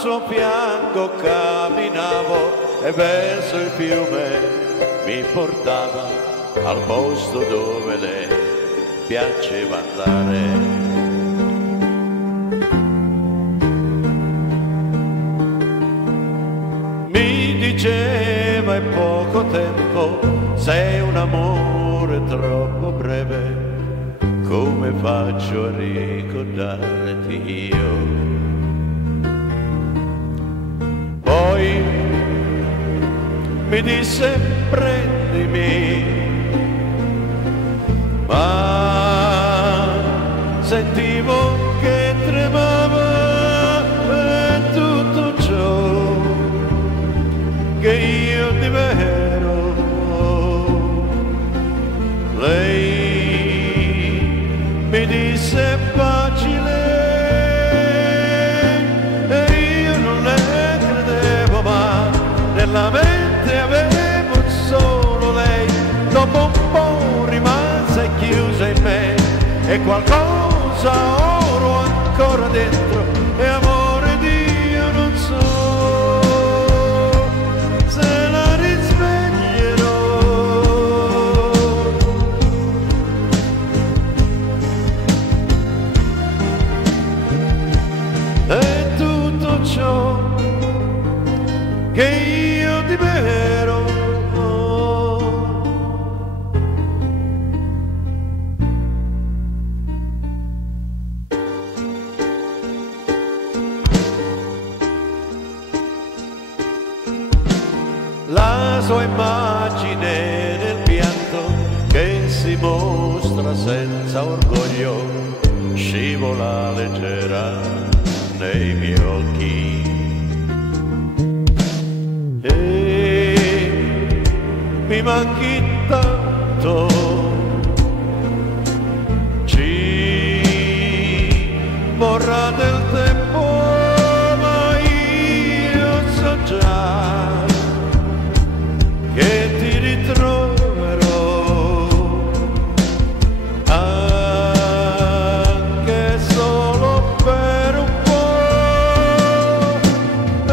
suo fianco camminavo e verso il fiume mi portava al posto dove le piaceva andare. Mi diceva in poco tempo, sei un amore troppo breve, come faccio a ricordarti io? Poi mi disse prendimi, ma sentivo che tremava tutto ciò che io di vero. Lei mi disse facile e io non le credevo, ma nella mente avevo solo lei. Dopo un po' rimase chiusa in me e qualcosa oro ancora dentro e amore Dio non so se la risveglierò. E tutto ciò che io di vero la sua immagine nel pianto che si mostra senza orgoglio scivola leggera nei miei occhi e mi manchi tanto, ci vorrà del tempo, ma io so già che ti ritroverò anche solo per un po'. E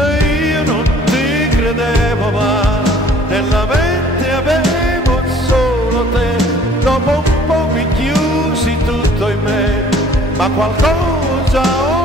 io non ti credevo, ma nella mente avevo solo te. Dopo un po' mi chiusi tutto in me, ma qualcosa